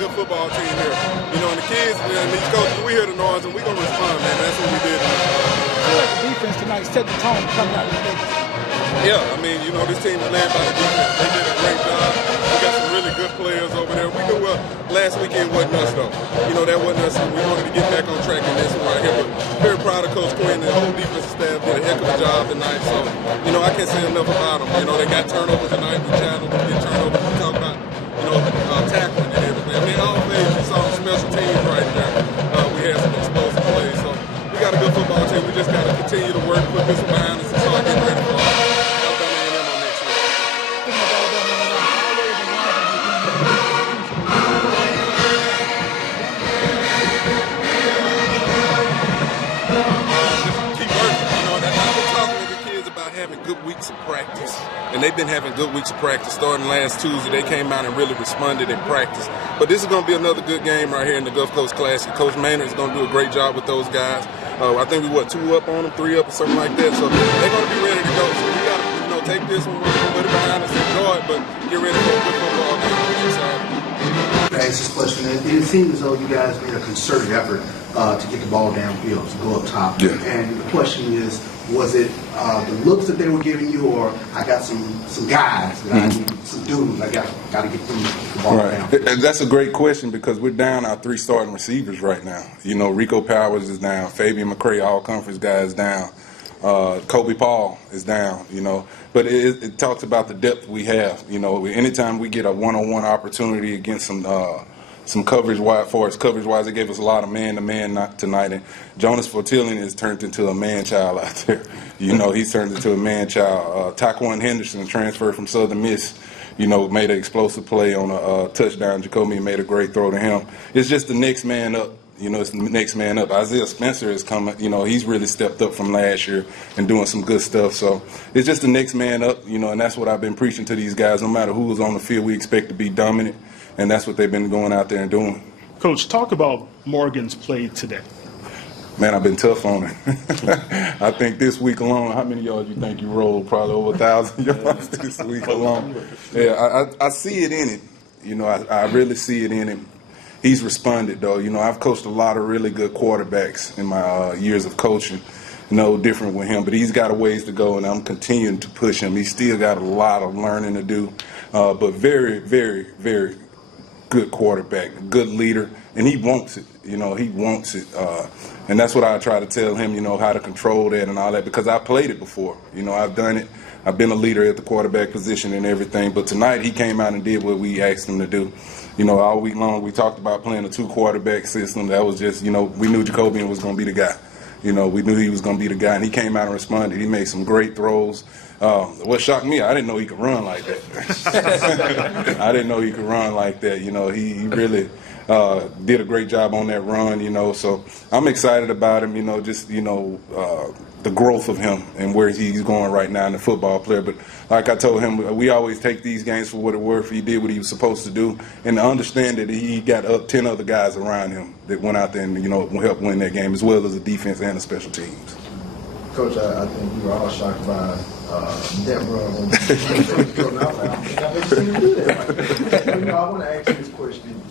good football team here. You know, and the kids and these coaches, we hear the noise and we're going to respond, man. That's what we did tonight. I feel like the defense tonight set the tone coming out of the gates. Yeah, I mean, you know, this team is led by the defense. They did a great job. We got some really good players over there. We knew last weekend wasn't us, though. You know, that wasn't us. We wanted to get back on track in this one right here. But very proud of Coach Quinn and the whole defensive staff did a heck of a job tonight. So, you know, I can't say enough about them. You know, they got turnovers tonight. We challenged them to get turnovers. We talk about, you know, tackling and everything. I mean, all things, you saw the special teams right there. We had some explosive plays. So, we got a good football team. We just got to continue to work, put this one behind us, and start getting ready for good weeks of practice, and they've been having good weeks of practice. Starting last Tuesday, they came out and really responded in practice. But this is going to be another good game right here in the Gulf Coast Classic. Coach Maynard is going to do a great job with those guys. I think we 2 up on them, 3 up or something like that. So they're going to be ready to go. So we got to, you know, take this one, put it behind us, enjoy it, but get ready for a good football game on the inside. I ask this question. It seems as though you guys made a concerted effort to get the ball downfield, to go up top. Yeah. And the question is, was it the looks that they were giving you, or I got some guys that I need, some dudes, I got to get them the ball down? And that's a great question because we're down our 3 starting receivers right now. You know, Rico Powers is down, Fabian McCray, all-conference guy, is down. Kobe Paul is down, you know. But it talks about the depth we have. You know, anytime we get a one-on-one opportunity against some coverage-wise, it gave us a lot of man-to-man tonight. And Jonas Fortillion has turned into a man-child out there. You know, he's turned into a man-child. Taquan Henderson, transferred from Southern Miss, you know, made an explosive play on a touchdown. Jacoby made a great throw to him. It's just the next man up. You know, it's the next man up. Isaiah Spencer is coming. You know, he's really stepped up from last year and doing some good stuff. So it's just the next man up, you know, and that's what I've been preaching to these guys. No matter who's on the field, we expect to be dominant, and that's what they've been going out there and doing. Coach, talk about Morgan's play today. Man, I've been tough on him. I think this week alone, how many yards you think you rolled? Probably over 1,000 yards this week alone. Yeah, I see it in him. You know, I really see it in him. He's responded, though. You know, I've coached a lot of really good quarterbacks in my years of coaching. No different with him, but he's got a ways to go, and I'm continuing to push him. He's still got a lot of learning to do, but very, very, very good quarterback, good leader, and he wants it. You know, he wants it, and that's what I try to tell him, you know, how to control that and all that, because I played it before. You know, I've done it. I've been a leader at the quarterback position and everything, but tonight he came out and did what we asked him to do. You know, all week long we talked about playing a 2-quarterback system. That was just, you know, we knew Jacobian was going to be the guy. You know, we knew he was going to be the guy, and he came out and responded. He made some great throws. What shocked me, I didn't know he could run like that. I didn't know he could run like that. You know, he really did a great job on that run, you know. So I'm excited about him, you know, just, you know, the growth of him and where he's going right now in the football player. But like I told him, we always take these games for what it worth. He did what he was supposed to do, and to understand that he got 10 other guys around him that went out there and, you know, helped win that game, as well as the defense and the special teams. Coach, I think we were all shocked by Deborah. I want to ask you this question.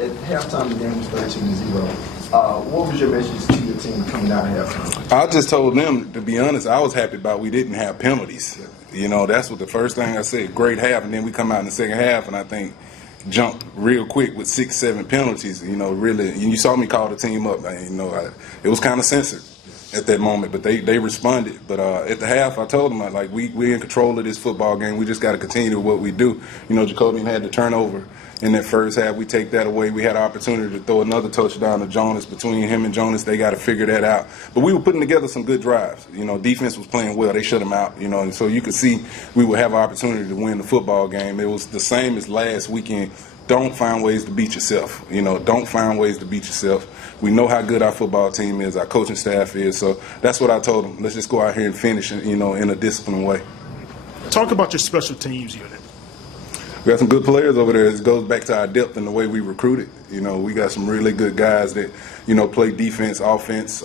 At halftime, the game was 13-0. What was your message to your team coming out of halftime? I just told them, to be honest, I was happy about we didn't have penalties. You know, that's what the first thing I said, great half, and then we come out in the second half, and I think jumped real quick with 6-7 penalties. You know, really, you saw me call the team up. You know, it was kind of censored at that moment, but they responded. But at the half, I told them, like, we're in control of this football game. We just got to continue with what we do. You know, Jacobian had the turnover in that first half. We take that away. We had an opportunity to throw another touchdown to Jonas. Between him and Jonas, they got to figure that out. But we were putting together some good drives. You know, defense was playing well. They shut them out, you know, and so you could see we would have an opportunity to win the football game. It was the same as last weekend. Don't find ways to beat yourself. You know, don't find ways to beat yourself. We know how good our football team is, our coaching staff is. So that's what I told them. Let's just go out here and finish, you know, in a disciplined way. Talk about your special teams unit. We got some good players over there. It goes back to our depth and the way we recruited. You know, we got some really good guys that, you know, play defense, offense.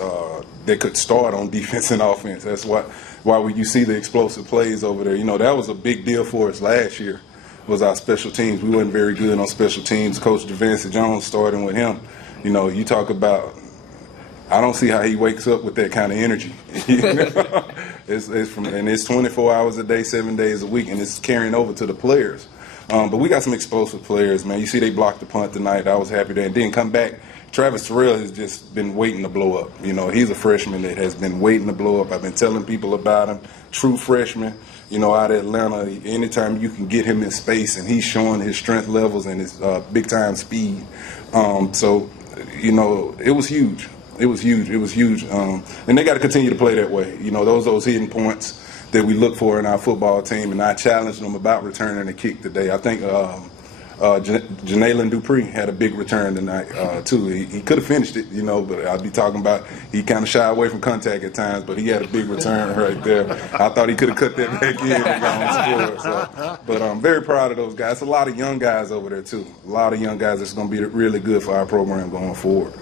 They could start on defense and offense. That's why you see the explosive plays over there. You know, that was a big deal for us last year. was our special teams. We wasn't very good on special teams. Coach Javance Jones, starting with him, you know, you talk about, I don't see how he wakes up with that kind of energy. It's 24 hours a day, 7 days a week, and it's carrying over to the players. But we got some explosive players, man. You see they blocked the punt tonight. I was happy there. And then come back. Travis Terrell has just been waiting to blow up. You know, he's a freshman that has been waiting to blow up. I've been telling people about him. True freshman, you know, out of Atlanta. Anytime you can get him in space, and he's showing his strength levels and his big-time speed. So, you know, it was huge. It was huge. It was huge. And they got to continue to play that way. You know, those hidden points that we look for in our football team. And I challenged them about returning a kick today. I think Janalen Dupree had a big return tonight, too. He could have finished it, you know, but I'd be talking about he kind of shied away from contact at times, but he had a big return right there. I thought he could have cut that back in and gone score. So. But I'm very proud of those guys. A lot of young guys over there, too. A lot of young guys that's going to be really good for our program going forward.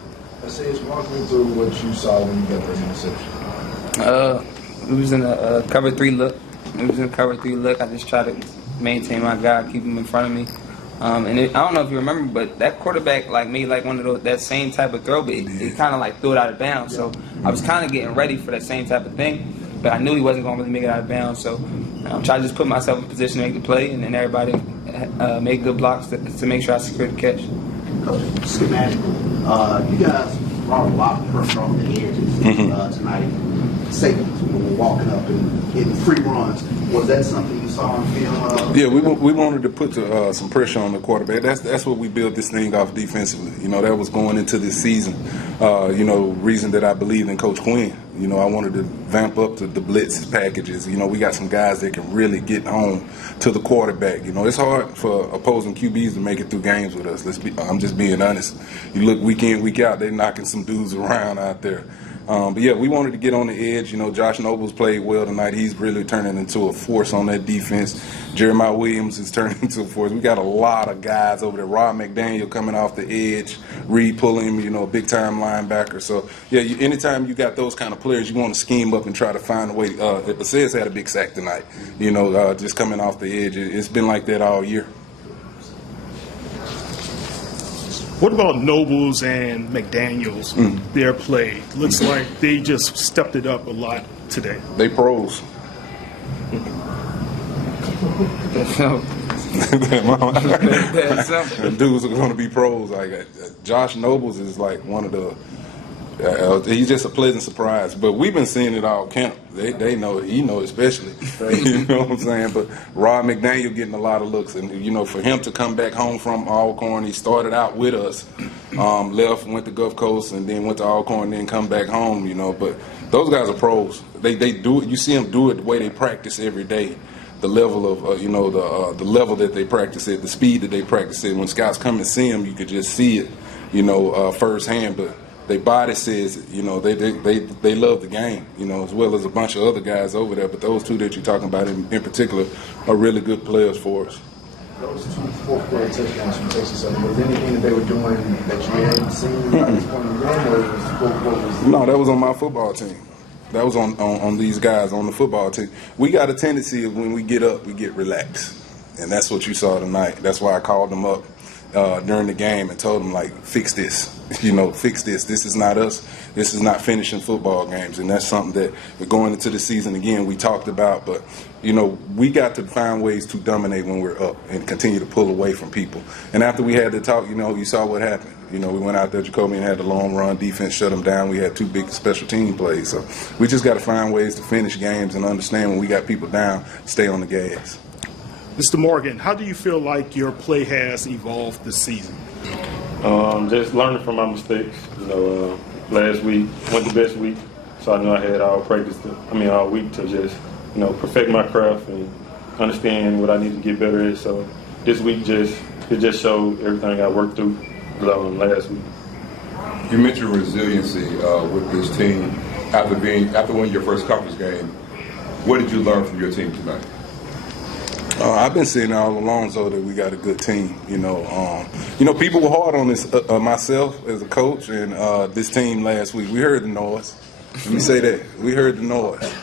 Walk me through what you saw when you got that interception. We was in a cover 3 look. I just tried to maintain my guy, keep him in front of me. I don't know if you remember, but that quarterback made one of those, that same type of throw, but it kind of threw it out of bounds. So I was kind of getting ready for that same type of thing, but I knew he wasn't going to really make it out of bounds. So I'm trying to just put myself in position to make the play, and then everybody make good blocks to make sure I secure the catch. Coach, schematically, you guys brought a lot of pressure on the edges tonight. Safeties were walking up and hitting free runs. Was that something you saw on film? Yeah, we wanted to put some pressure on the quarterback. That's what we built this thing off defensively. You know, that was going into this season. You know, reason that I believe in Coach Quinn. You know, I wanted to vamp up the blitz packages. You know, we got some guys that can really get home to the quarterback. You know, it's hard for opposing QBs to make it through games with us. I'm just being honest. You look week in, week out, they're knocking some dudes around out there. But yeah, we wanted to get on the edge. You know, Josh Nobles played well tonight. He's really turning into a force on that defense. Jeremiah Williams is turning into a force. We got a lot of guys over there. Rod McDaniel coming off the edge. Reed Pulliam, you know, a big-time linebacker. So, yeah, anytime you got those kind of players, you want to scheme up and try to find a way. Bassett had a big sack tonight, you know, just coming off the edge. It's been like that all year. What about Nobles and McDaniels, their play? Looks like they just stepped it up a lot today. They pros. Dudes are going to be pros. Josh Nobles is like one of the. He's just a pleasant surprise. But we've been seeing it all camp. They know it. He know it especially. You know what I'm saying? But Rod McDaniel getting a lot of looks. And, you know, for him to come back home from Alcorn, he started out with us, left, went to Gulf Coast, and then went to Alcorn, and then come back home, you know. But those guys are pros. They do it. You see them do it the way they practice every day. The level of, the level that they practice it, the speed that they practice it. When scouts come and see them, you could just see it, you know, firsthand. But their body says it, you know, they love the game, you know, as well as a bunch of other guys over there. But those two that you're talking about in particular are really good players for us. Those 2 fourth-quarter touchdowns from Texas, was there anything that they were doing that you hadn't seen at this point in the game, or what was No, that was on my football team. That was on these guys on the football team. We got a tendency of when we get up, we get relaxed. And that's what you saw tonight. That's why I called them up during the game and told them, fix this. You know, fix this. This is not us. This is not finishing football games. And that's something that we're going into the season again we talked about. But, you know, we got to find ways to dominate when we're up and continue to pull away from people. And after we had the talk, you know, you saw what happened. You know, we went out there, Jacoby, and had the long run. Defense shut them down. We had 2 big special team plays. So we just got to find ways to finish games and understand when we got people down, stay on the gas. Mr. Morgan, how do you feel like your play has evolved this season? Just learning from my mistakes. You know, last week went the best week, so I know I had all week to just, you know, perfect my craft and understand what I need to get better at. So this week it just showed everything I worked through last week. You mentioned resiliency with this team after winning your first conference game. What did you learn from your team tonight? I've been saying all along, so that we got a good team. You know, people were hard on this. Myself as a coach and this team last week. We heard the noise. Let me say that. We heard the noise.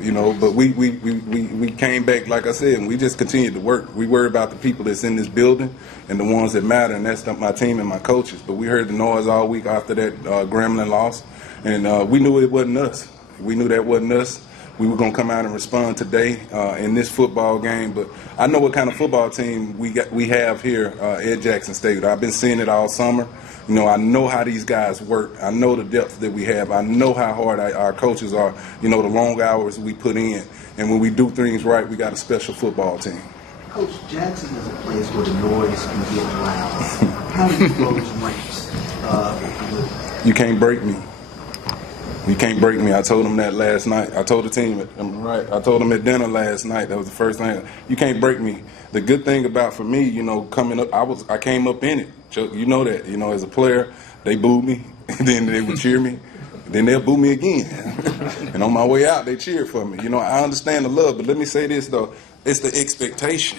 You know, but we came back, like I said, and we just continued to work. We worry about the people that's in this building and the ones that matter, and that's my team and my coaches. But we heard the noise all week after that Gremlin loss, and we knew it wasn't us. We knew that wasn't us. We were going to come out and respond today in this football game. But I know what kind of football team we have here at Jackson State. I've been seeing it all summer. You know, I know how these guys work. I know the depth that we have. I know how hard our coaches are. You know, the long hours we put in. And when we do things right, we got a special football team. Coach, Jackson is a place where the noise can get loud. How do you close ranks? You can't break me. You can't break me. I told them that last night. I told the team, I told them at dinner last night. That was the first thing. You can't break me. The good thing about, for me, you know, coming up, I came up in it. You know that. You know, as a player, they booed me, and then they would cheer me. Then they'll boo me again. And on my way out, they cheer for me. You know, I understand the love, but let me say this, though. It's the expectation.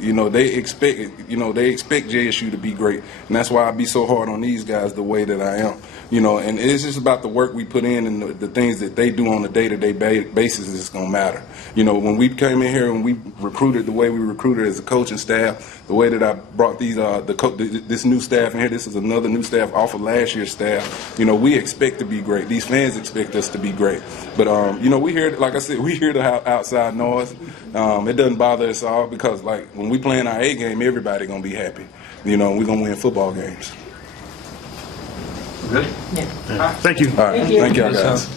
You know, they expect JSU to be great. And that's why I be so hard on these guys the way that I am. You know, and it's just about the work we put in and the things that they do on a day-to-day basis is going to matter. You know, when we came in here and we recruited the way we recruited as a coaching staff, the way that I brought this new staff in here, this is another new staff off of last year's staff. You know, we expect to be great. These fans expect us to be great. But, you know, we hear, like I said, we hear the outside noise. It doesn't bother us all because, like, when we playing our A game, everybody going to be happy. You know, we're going to win football games. Good? Thank you. All right. Thank y'all, guys.